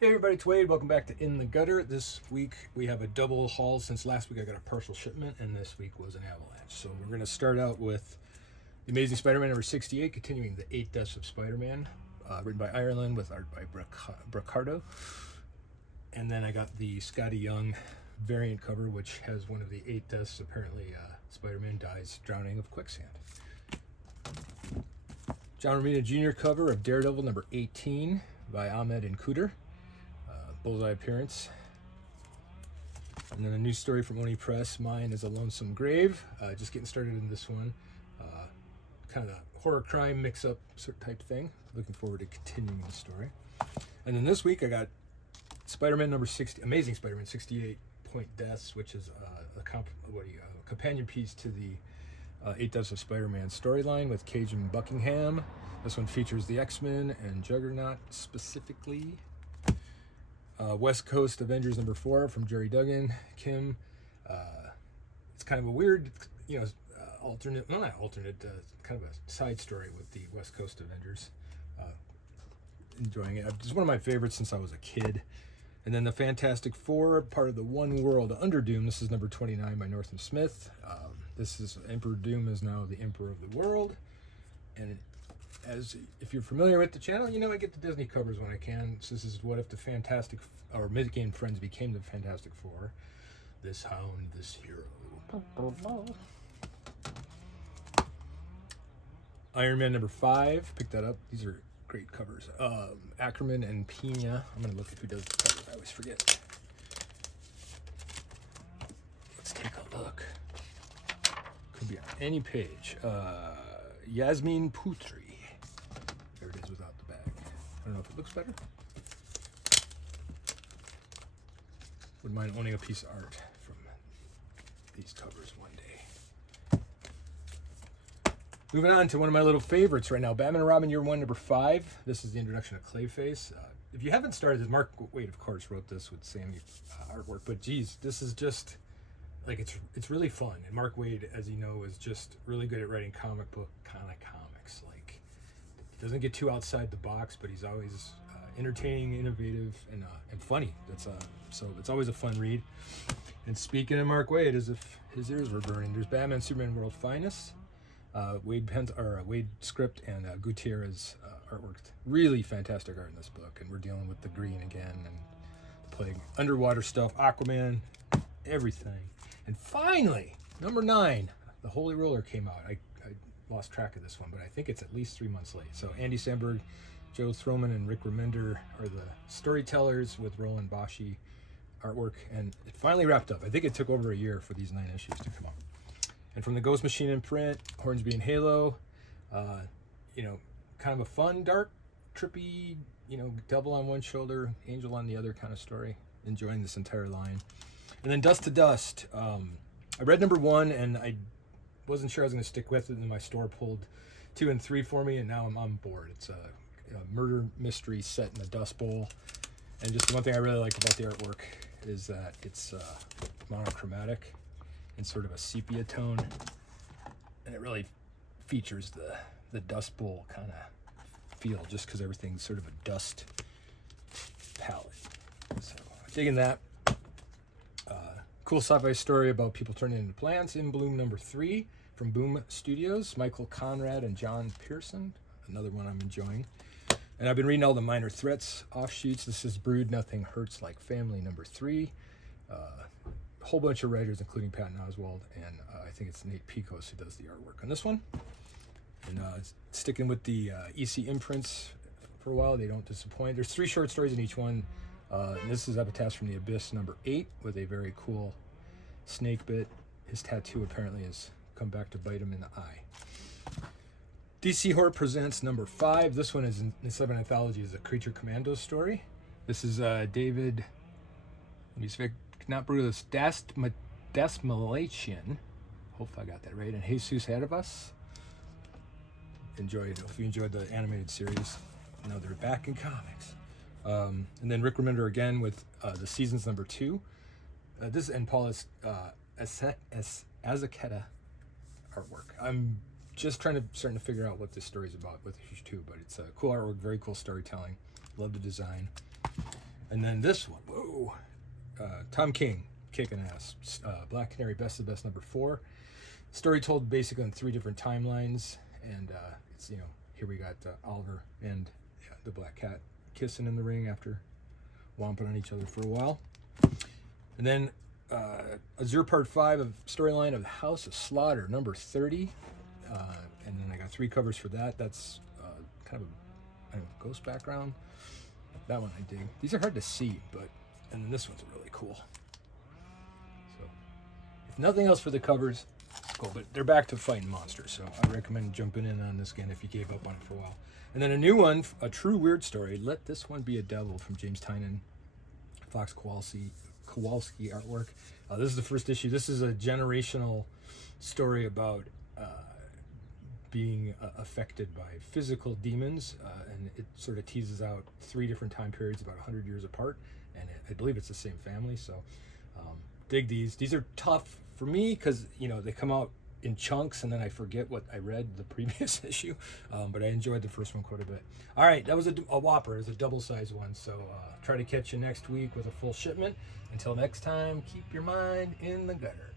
Hey everybody, it's Wade. Welcome back to In the Gutter. This week we have a double haul. Since last week I got a partial shipment, and this week was an avalanche. So we're going to start out with The Amazing Spider-Man number 68, continuing the 8 Deaths of Spider-Man, written by Ireland with art by Braccardo. And then I got the Scotty Young variant cover, which has one of the 8 deaths. Apparently Spider-Man dies drowning of quicksand. John Romita Jr. cover of Daredevil number 18 by Ahmed and Cooter. Bullseye appearance. And then a new story from Oni Press, Mine is a Lonesome Grave. Just getting started in this one. Kind of a horror crime mix up sort of type thing. Looking forward to continuing the story. And then this week I got Spider-Man number 60, Amazing Spider-Man 68 Point Deaths, which is a companion piece to the 8 Deaths of Spider-Man storyline with Cage and Buckingham. This one features the X-Men and Juggernaut specifically. West Coast Avengers number 4 from Jerry Duggan, Kim. It's kind of a weird, kind of a side story with the West Coast Avengers. Enjoying it. It's one of my favorites since I was a kid. And then the Fantastic Four, part of the One World Under Doom. This is number 29 by Northam Smith. This is Emperor Doom is now the Emperor of the World. And if you're familiar with the channel, I get the Disney covers when I can. So this is what if the Fantastic or Mid-Game Friends became the Fantastic Four. This hound, this hero. Iron Man number 5, picked that up. These are great covers. Ackerman and Pena. I'm gonna look at who does the covers. I always forget. Let's take a look. Could be on any page. Yasmin Putri. There it is without the bag. I don't know if it looks better. Wouldn't mind owning a piece of art from these covers one day. Moving on to one of my little favorites right now, Batman and Robin Year 1, number 5. This is the introduction of Clayface. If you haven't started this, Mark Waid, of course, wrote this with Sammy artwork, but geez, this is just, it's really fun. And Mark Waid, as you know, is just really good at writing comic book kind of comics. Like, he doesn't get too outside the box, but he's always entertaining, innovative, and funny. So it's always a fun read. And speaking of Mark Waid, as if his ears were burning, there's Batman Superman World Finest. Wade script and Gutierrez artwork. Really fantastic art in this book, and we're dealing with the green again and the plague, underwater stuff, Aquaman, everything. And finally, number 9, The Holy Roller came out. I lost track of this one, but I think it's at least 3 months late. So Andy Samberg, Joe Throman, and Rick Remender are the storytellers with Roland Boschi artwork, and it finally wrapped up. I think it took over a year for these 9 issues to come out. And from the Ghost Machine imprint, Hornsby and Halo, kind of a fun, dark, trippy, devil on one shoulder, angel on the other kind of story. Enjoying this entire line. And then Dust to Dust. I read number 1, and I wasn't sure I was going to stick with it, and then my store pulled 2 and 3 for me, and now I'm on board. It's a murder mystery set in the Dust Bowl. And just one thing I really like about the artwork is that it's monochromatic in sort of a sepia tone, and it really features the Dust Bowl kind of feel, just because everything's sort of a dust palette. So digging that. Cool sci-fi story about people turning into plants. In Bloom number 3 from Boom Studios, Michael Conrad and John Pearson. Another one I'm enjoying. And I've been reading all the Minor Threats offshoots. This is Brood Nothing Hurts Like Family number 3. A whole bunch of writers, including Patton Oswalt, and I think it's Nate Picos who does the artwork on this one. And sticking with the EC imprints for a while, they don't disappoint. There's 3 short stories in each one. And this is Epitaphs from the Abyss number 8 with a very cool snake bit. His tattoo apparently has come back to bite him in the eye. DC Horror Presents number 5. This one is in the 7th anthology, is a Creature Commandos story. This is David, let me see if I cannot pronounce this, Dasmalachian. Hope I got that right. And Jesus Hervas. Enjoyed. If you enjoyed the animated series, now they're back in comics. And then Rick Remender again with the Seasons number 2. This and Paul Azaceta artwork. I'm just starting to figure out what this story is about with issue 2, but it's a cool artwork, very cool storytelling. Love the design. And then this one, whoa, Tom King, kicking ass. Black Canary, Best of the Best, number 4. Story told basically on 3 different timelines, and it's, here we got Oliver and the Black Cat kissing in the ring after womping on each other for a while. And then Azure Part 5 of storyline of the House of Slaughter, number 30. And then I got 3 covers for that. That's kind of a ghost background. That one I dig. These are hard to see, and then this one's really cool. So, if nothing else for the covers, it's cool. But they're back to fighting monsters, so I recommend jumping in on this again if you gave up on it for a while. And then a new one, a true weird story. Let This One Be a Devil from James Tynion, Fox Kowalski artwork. This is the first issue. This is a generational story about being affected by physical demons, and it sort of teases out 3 different time periods about 100 years apart, and I believe it's the same family. So dig these. These are tough for me because they come out in chunks and then I forget what I read the previous issue, but I enjoyed the first one quite a bit. All right, that was a whopper. It was a double-sized one, so try to catch you next week with a full shipment. Until next time, keep your mind in the gutter.